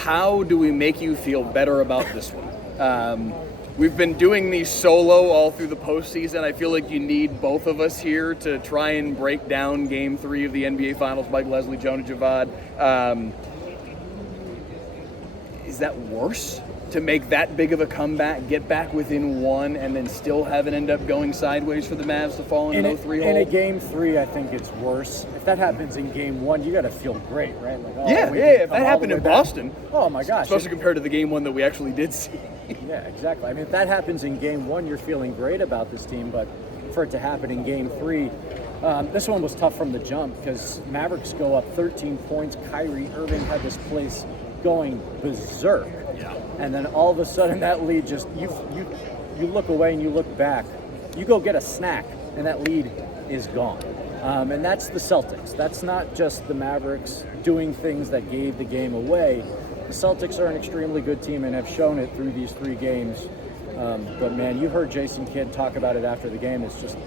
how do we make you feel better about this one? We've been doing these solo all through the postseason. I feel like you need both of us here to try and break down Game 3 of the NBA Finals. Mike Leslie, Jonah Javad. Is that worse to make that big of a comeback, get back within one, and then still have it end up going sideways for the Mavs to fall in a 0-3 hole? In a Game 3, I think it's worse. If that happens in Game 1, you got to feel great, right? Like, if that happened in Boston. Oh, my gosh. Especially compared to the Game 1 that we actually did see. Yeah, exactly. I mean, if that happens in Game 1, you're feeling great about this team, but for it to happen in Game 3, this one was tough from the jump because Mavericks go up 13 points. Kyrie Irving had this place going berserk. Yeah. And then all of a sudden that lead just, you look away and you look back. You go get a snack and that lead is gone. And that's the Celtics. That's not just the Mavericks doing things that gave the game away. The Celtics are an extremely good team and have shown it through these 3 games. But man, you heard Jason Kidd talk about it after the game. It's just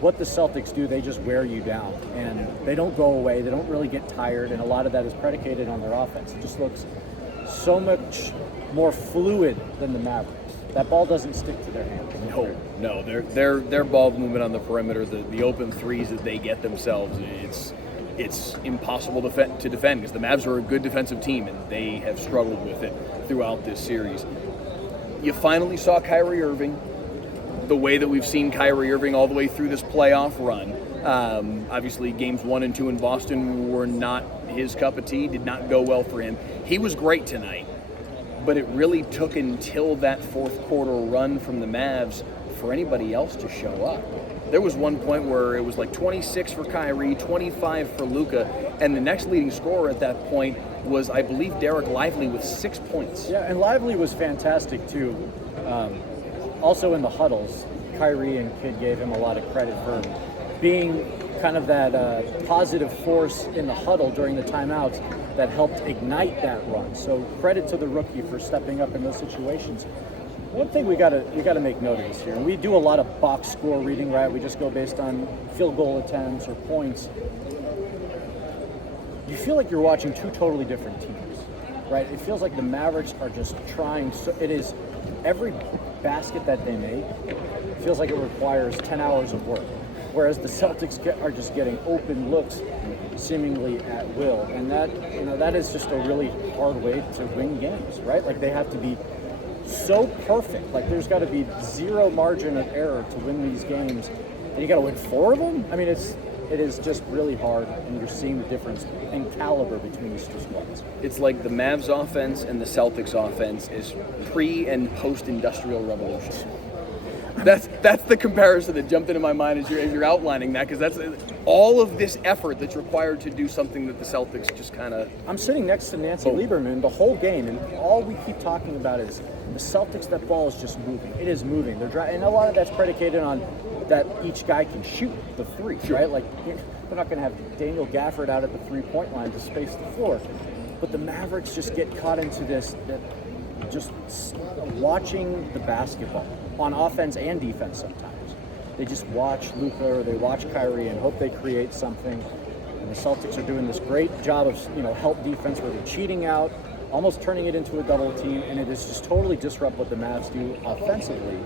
what the Celtics do, they just wear you down. And they don't go away. They don't really get tired. And a lot of that is predicated on their offense. It just looks so much more fluid than the Mavericks. That ball doesn't stick to their hands. No, their ball movement on the perimeter, the open threes that they get themselves, it's impossible to defend because the Mavs are a good defensive team and they have struggled with it throughout this series. You finally saw Kyrie Irving the way that we've seen Kyrie Irving all the way through this playoff run. Obviously, games 1 and 2 in Boston were not his cup of tea, did not go well for him. He was great tonight, but it really took until that fourth quarter run from the Mavs for anybody else to show up. There was one point where it was like 26 for Kyrie, 25 for Luka, and the next leading scorer at that point was, I believe, Derek Lively with 6 points. Yeah, and Lively was fantastic too. Also in the huddles, Kyrie and Kidd gave him a lot of credit for being kind of that positive force in the huddle during the timeouts that helped ignite that run. So credit to the rookie for stepping up in those situations. One thing we gotta make note of this here, and we do a lot of box score reading, right? We just go based on field goal attempts or points. You feel like you're watching 2 totally different teams, right? It feels like the Mavericks are just trying. So it is every basket that they make feels like it requires 10 hours of work, whereas the Celtics are just getting open looks seemingly at will, and that is just a really hard way to win games, right? Like they have to be so perfect. Like there's got to be 0 margin of error to win these games, and you got to win 4 of them. I mean, it is just really hard, and you're seeing the difference in caliber between these 2 squads. It's like the Mavs offense and the Celtics offense is pre- and post-industrial revolution. That's the comparison that jumped into my mind as you're outlining that, because that's all of this effort that's required to do something that the Celtics just kind of... I'm sitting next to Nancy Lieberman the whole game, and all we keep talking about is the Celtics, that ball is just moving. It is moving. They're and a lot of that's predicated on that each guy can shoot the 3, right? Like, they're not going to have Daniel Gafford out at the 3-point line to space the floor. But the Mavericks just get caught into this, just watching the basketball on offense and defense sometimes. They just watch Luka or they watch Kyrie and hope they create something. And the Celtics are doing this great job of, help defense where they're cheating out, almost turning it into a double team, and it is just totally disrupt what the Mavs do offensively.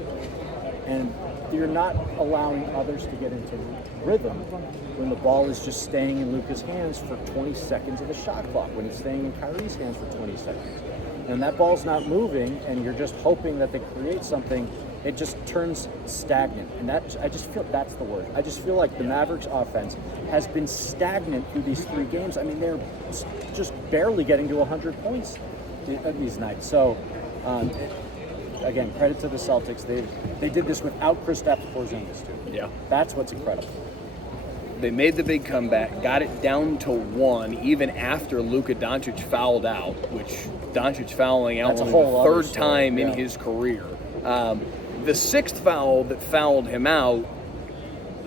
And you're not allowing others to get into rhythm when the ball is just staying in Luka's hands for 20 seconds of the shot clock, when it's staying in Kyrie's hands for 20 seconds. And that ball's not moving, and you're just hoping that they create something. It just turns stagnant, and I just feel that's the word. I just feel like the Mavericks offense has been stagnant through these 3 games. I mean, they're just barely getting to 100 points these nights. So, again, credit to the Celtics. They did this without Kristaps Porzingis too. Yeah, that's what's incredible. They made the big comeback, got it down to 1, even after Luka Doncic fouled out, which Doncic fouling out only the 3rd time in his career. The 6th foul that fouled him out,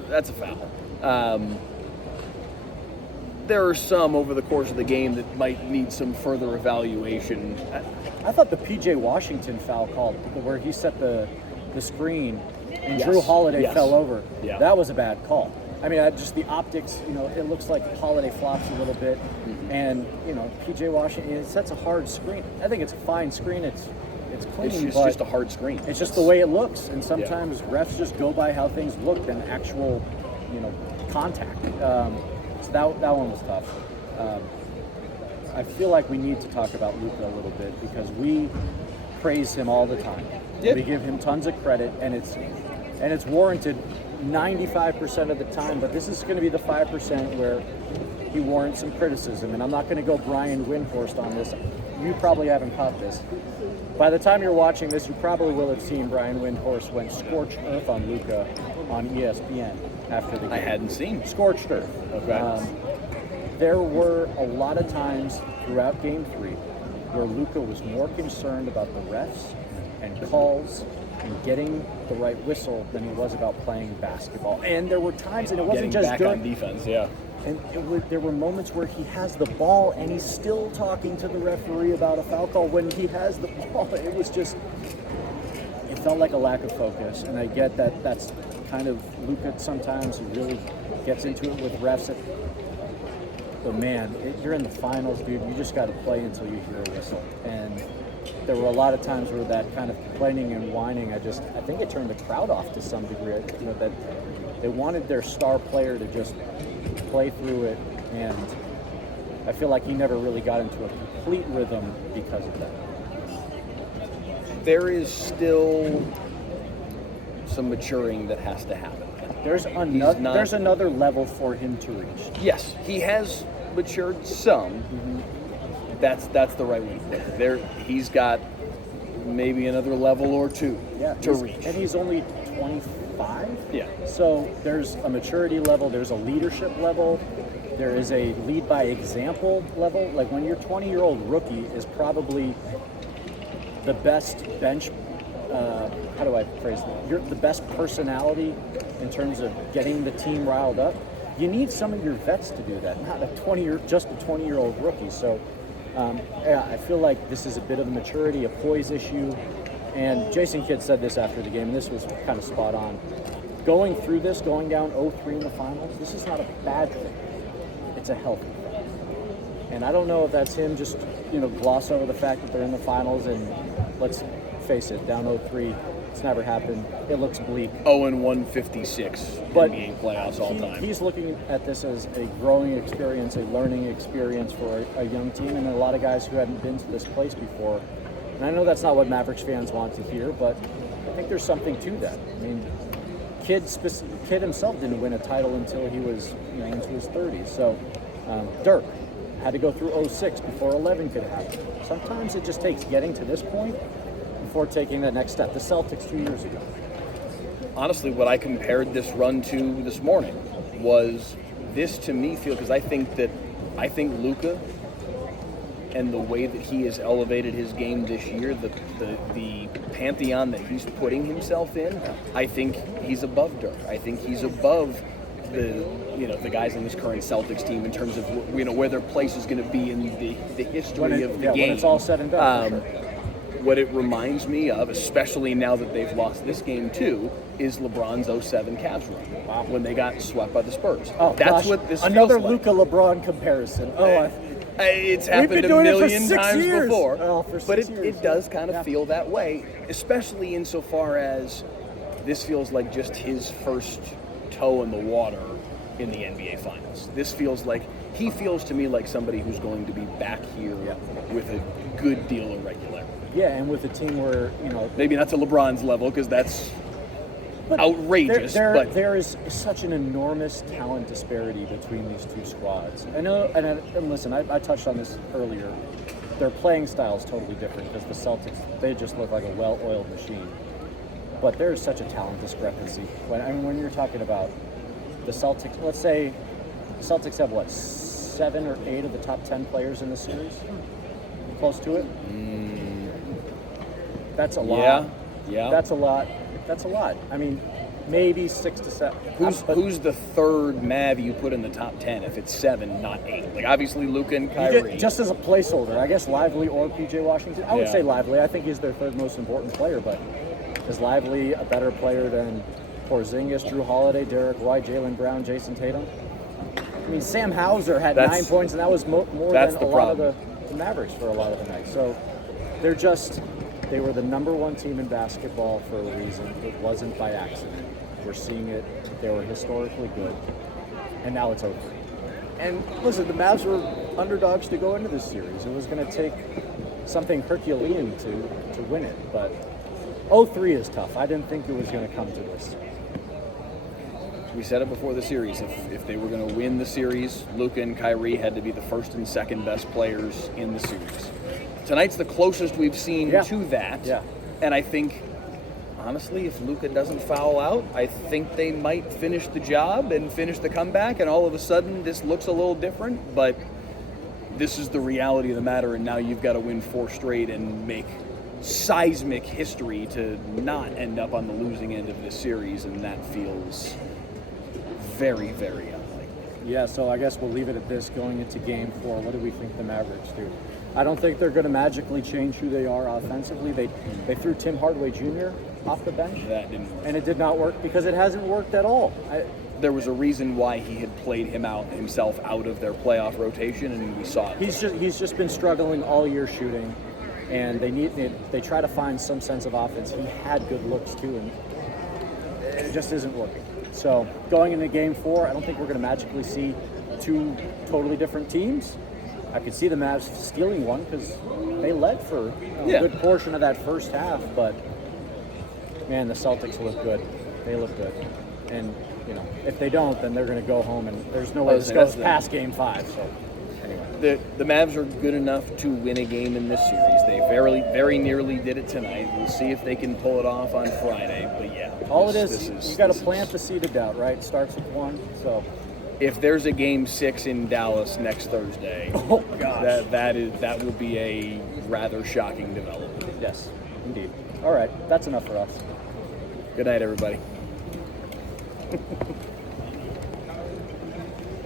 that's a foul. There are some over the course of the game that might need some further evaluation. I thought the P.J. Washington foul call, where he set the screen and Drew Holiday fell over, that was a bad call. I mean, just the optics, it looks like Holiday flops a little bit. And, PJ Washington, it sets a hard screen. I think it's a fine screen. It's clean, It's but just a hard screen. it's just the way it looks. And sometimes refs just go by how things look than actual, contact. So that one was tough. I feel like we need to talk about Luka a little bit because we praise him all the time. Yep. We give him tons of credit, and it's warranted 95% of the time, but this is going to be the 5% where he warrants some criticism. And I'm not going to go Brian Windhorst on this. You probably haven't caught this. By the time you're watching this, you probably will have seen Brian Windhorst went scorched earth on Luka on ESPN after the game. I hadn't seen. Scorched earth. Okay. There were a lot of times throughout Game 3 where Luka was more concerned about the refs and calls and getting the right whistle than he was about playing basketball. And there were times, and it wasn't Getting just back good. on defense, yeah. And there were moments where he has the ball and he's still talking to the referee about a foul call when he has the ball. It was just, it felt like a lack of focus. And I get that that's kind of Luka sometimes. He really gets into it with refs. But man, you're in the finals, dude. You just got to play until you hear a whistle. And there were a lot of times where that kind of complaining and whining, I think it turned the crowd off to some degree. That they wanted their star player to just play through it, and I feel like he never really got into a complete rhythm because of that. There is still some maturing that has to happen. There's another level for him to reach. Yes, he has matured some. Mm-hmm. That's the right way to put it. He's got maybe another level or two to reach. And he's only 25. Yeah. So there's a maturity level, there's a leadership level, there is a lead by example level. Like when your 20-year-old rookie is probably the best bench, how do I phrase that? You're the best personality in terms of getting the team riled up. You need some of your vets to do that, not just a 20-year-old rookie. So, I feel like this is a bit of a maturity, a poise issue. And Jason Kidd said this after the game, and this was kind of spot on. Going through this, going down 0-3 in the finals, this is not a bad thing. It's a healthy thing. And I don't know if that's him just, gloss over the fact that they're in the finals, and let's face it, down 0-3, it's never happened. It looks bleak. 0-156 But NBA playoffs all time. He's looking at this as a growing experience, a learning experience for a young team, and a lot of guys who hadn't been to this place before. And I know that's not what Mavericks fans want to hear, but I think there's something to that. I mean, Kidd himself didn't win a title until he was into his 30s. So Dirk had to go through 06 before 11 could happen. Sometimes it just takes getting to this point before taking that next step. The Celtics 2 years ago. Honestly, what I compared this run to this morning was this to me because I think Luka and the way that he has elevated his game this year, the pantheon that he's putting himself in, I think he's above Dirk. I think he's above the guys in this current Celtics team in terms of where their place is going to be in the history of the game. When it's all said and done. For sure. What it reminds me of, especially now that they've lost this game too, is LeBron's 07 Cavs run. Wow. When they got swept by the Spurs. Oh, that's gosh. what this Another feels like. Luka LeBron comparison. It's happened a million times before, but it does kind of feel that way, especially insofar as this feels like just his first toe in the water in the NBA Finals. He feels to me like somebody who's going to be back here with a good deal of regularity. Yeah, and with a team where, maybe not to LeBron's level because that's outrageous. But there is such an enormous talent disparity between these two squads. I know, and listen, I touched on this earlier. Their playing style is totally different because the Celtics, they just look like a well-oiled machine. But there is such a talent discrepancy. When you're talking about the Celtics, let's say the Celtics have 7 or 8 of the top 10 players in the series? Close to it? That's a lot. Yeah. That's a lot. I mean, maybe 6 to 7. Who's the third Mav you put in the top 10 if it's 7, not 8? Like, obviously, Luka and Kyrie. Just as a placeholder, I guess Lively or PJ Washington. I would say Lively. I think he's their third most important player, but is Lively a better player than Porzingis, Drew Holiday, Derek White, Jaylen Brown, Jason Tatum. I mean, Sam Hauser had That's- 9 points, and that was more that's than the a lot of problem. the Mavericks for a lot of the night. So they were the number 1 team in basketball for a reason. It wasn't by accident. We're seeing it. They were historically good, and now it's over. And listen, the Mavs were underdogs to go into this series. It was going to take something Herculean to win it, but 0-3 is tough. I didn't think it was going to come to this. We said it before the series. If they were going to win the series, Luka and Kyrie had to be the first and second best players in the series. Tonight's the closest we've seen to that. Yeah. And I think, honestly, if Luka doesn't foul out, I think they might finish the job and finish the comeback, and all of a sudden this looks a little different. But this is the reality of the matter, and now you've got to win 4 straight and make seismic history to not end up on the losing end of this series, and that feels very, very unlikely. Yeah, so I guess we'll leave it at this. Going into Game 4, what do we think the Mavericks do? I don't think they're going to magically change who they are offensively. They threw Tim Hardaway Jr. off the bench. That didn't work. And it did not work because it hasn't worked at all. There was a reason why he had played himself out of their playoff rotation, and we saw it. He's just been struggling all year shooting, and they try to find some sense of offense. He had good looks too, and it just isn't working. So going into Game 4, I don't think we're going to magically see 2 totally different teams. I could see the Mavs stealing one because they led for a good portion of that first half, but man, the Celtics look good. They look good. And, if they don't, then they're going to go home, and there's no way this goes past Game 5. So, anyway. The Mavs are good enough to win a game in this series. They very, very nearly did it tonight. We'll see if they can pull it off on Friday, but yeah. You got to plant the seed of doubt, right? It starts with 1, so... If there's a Game 6 in Dallas next Thursday, that will be a rather shocking development. Yes, indeed. All right, that's enough for us. Good night, everybody.